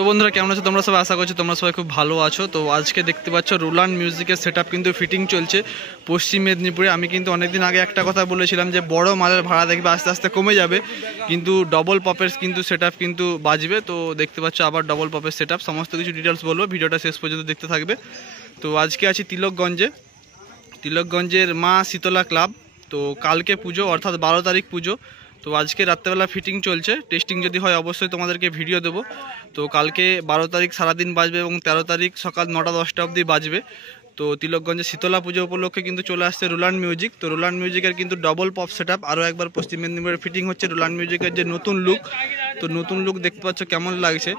তো বন্ধুরা কেমন আছো তোমরা সবাই? আশা করছি তোমরা সবাই খুব ভালো আছো। তো আজকে দেখতে পাচ্ছ রোলান্ড মিউজিকের সেটআপ কিন্তু ফিটিং চলছে পশ্চিম মেদিনীপুরে। আমি কিন্তু অনেকদিন আগে একটা কথা বলেছিলাম যে বড় মালের ভাড়া দেখবে আস্তে আস্তে কমে যাবে, কিন্তু ডবল পপের কিন্তু সেটআপ কিন্তু বাজবে। তো দেখতে পাচ্ছ আবার ডবল পপের সেটআপ, সমস্ত কিছু ডিটেলস বলবো, ভিডিওটা শেষ পর্যন্ত দেখতে থাকবে। তো আজকে আছি তিলকগঞ্জের মা শীতলা ক্লাব। তো কালকে পুজো অর্থাৎ 12 তারিখ পুজো। তো আজকে রাত্রেবেলা ফিটিং চলছে, টেস্টিং যদি হয় অবশ্যই তোমাদেরকে ভিডিও দেবো। তো কালকে 12 তারিখ সারাদিন বাজবে এবং 13 তারিখ সকাল 9টা-10টা অবধি বাজবে। তো তিলকগঞ্জে শীতলা পুজো উপলক্ষে কিন্তু চলে আসছে রোলান্ড মিউজিক। তো রোলান্ড মিউজিকের কিন্তু ডবল পপ সেটআপ আরও একবার পশ্চিম মেদিনীপুরে ফিটিং হচ্ছে। রোলান্ড মিউজিকের যে নতুন লুক, তো নতুন লুক দেখতে পাচ্ছ কেমন লাগছে।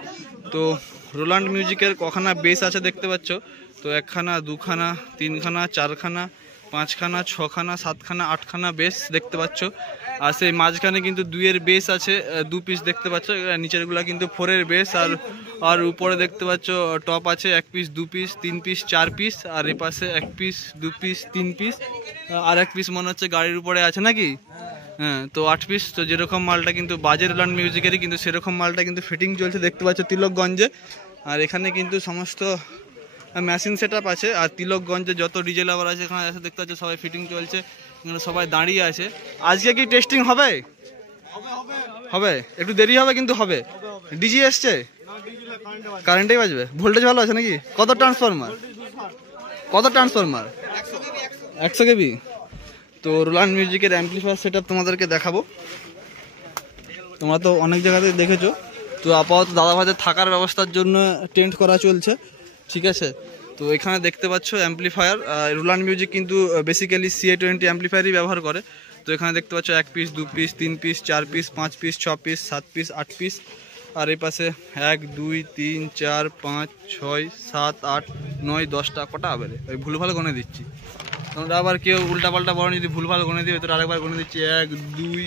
তো রোলান্ড মিউজিকের কখানা বেস আছে দেখতে পাচ্ছ, তো 1খানা 2খানা 3খানা 4খানা 5খানা 6খানা 7খানা 8খানা বেস দেখতে পাচ্ছ। আর সেই মাঝখানে কিন্তু 2-এর বেস আছে 2 পিস দেখতে পাচ্ছ। নিচেরগুলা কিন্তু 4-এর বেস, আর উপরে দেখতে পাচ্ছ টপ আছে 1 পিস 2 পিস 3 পিস 4 পিস, আর এ পাশে 1 পিস 2 পিস 3 পিস, আর 1 পিস মনে হচ্ছে গাড়ির উপরে আছে নাকি। হ্যাঁ, তো 8 পিস। তো যেরকম মালটা কিন্তু বাজে রোলান্ড মিউজিকেরই কিন্তু সেরকম মালটা কিন্তু ফিটিং চলছে দেখতে পাচ্ছ তিলকগঞ্জে। আর এখানে কিন্তু সমস্ত মেশিন সেটআপ আছে। আর তিলকগঞ্জে যত ডিজে লাভার আছে এখানে এসে দেখতে পাচ্ছ সবাই ফিটিং চলছে, সবাই দাঁড়িয়ে আছে। আজকে কি টেস্টিং হবে? হবে, একটু দেরি হবে কিন্তু হবে। ডিজি এসছে, কারেন্টেই বাজবে। ভোল্টেজ ভালো আছে নাকি? কত ট্রান্সফরমার? 100 কেবি। তো রোলান্ড মিউজিকের অ্যাম্পলিফায়ার সেটআপ তোমাদেরকে দেখাবো। তোমরা তো অনেক জায়গাতে দেখেছো। তো আপাতত দাদাভাইদের থাকার ব্যবস্থার জন্য টেন্ট করা চলছে, ঠিক আছে। তো এখানে দেখতে পাচ্ছ অ্যাম্পলিফায়ার। রোলান্ড মিউজিক কিন্তু বেসিক্যালি CA20 অ্যাম্পলিফায়ারই ব্যবহার করে। তো এখানে দেখতে পাচ্ছ 1 piece 2 piece 3 piece 4 piece 5 piece 6 piece 7 piece 8 piece, আর এই পাশে 1 2 3 4 5 6 7 8 9 10টা। কটা হবে রে? ওই ভুলভাল গনে দিচ্ছি, তোমরা আবার কেউ উল্টাপাল্টা বড় যদি ভুলভাল গনে দিবে, তোর আরেকবার গনে দিচ্ছি। 1 2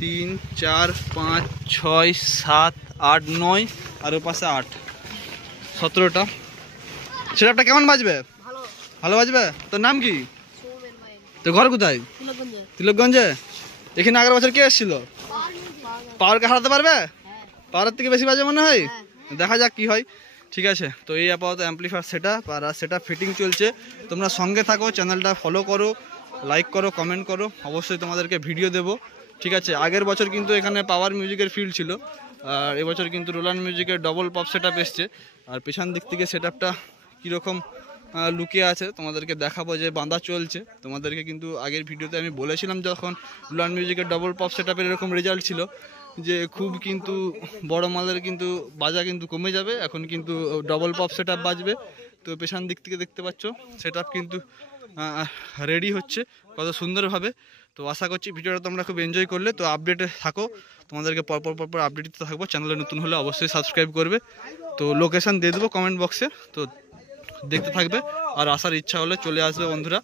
3 4 5 6 7 8 9, আর ওই পাশে 8, 17টা। সেটআপটা কেমন বাজবে? ভালো বাজবে। তোর নাম কি? তো ঘর কোথায়? তিলকগঞ্জে। এখানে আগের বছর কে এসেছিল? পাওয়ারকে হারাতে পারবে? পাওয়ারের থেকে বেশি বাজে মনে হয়। দেখা যাক কি হয়, ঠিক আছে। তো এই আপাতত অ্যাম্পলিফায়ার সেটআপ আর সেটআপ ফিটিং চলছে। তোমরা সঙ্গে থাকো, চ্যানেলটা ফলো করো, লাইক করো, কমেন্ট করো, অবশ্যই তোমাদেরকে ভিডিও দেবো, ঠিক আছে। আগের বছর কিন্তু এখানে পাওয়ার মিউজিকের ফিল্ড ছিল, আর এবছর কিন্তু রোলান্ড মিউজিকের ডবল পপ সেটআপ এসছে। আর পেছন দিক থেকে সেটআপটা কীরকম লুকিয়ে আছে তোমাদেরকে দেখাবো, যে বাঁধা চলছে। তোমাদেরকে কিন্তু আগের ভিডিওতে আমি বলেছিলাম যখন রোলান্ড মিউজিকের ডবল পপ সেটআপের এরকম রেজাল্ট ছিল, যে খুব কিন্তু বড় মালের কিন্তু বাজা কিন্তু কমে যাবে, এখন কিন্তু ডবল পপ সেটআপ বাজবে। তো পেছন দিক থেকে দেখতে পাচ্ছ সেটআপ কিন্তু রেডি হচ্ছে কত সুন্দরভাবে। তো আশা করছি ভিডিওটা তোমরা খুব এনজয় করলে। তো আপডেটে থাকো, তোমাদেরকে পরপর আপডেট দিতে থাকবো। চ্যানেলে নতুন হলে অবশ্যই সাবস্ক্রাইব করবে। তো লোকেশান দিয়ে দেবো কমেন্ট বক্সে, তো দেখতে থাকবে। আর আসার ইচ্ছা হলে চলে আসবে বন্ধুরা।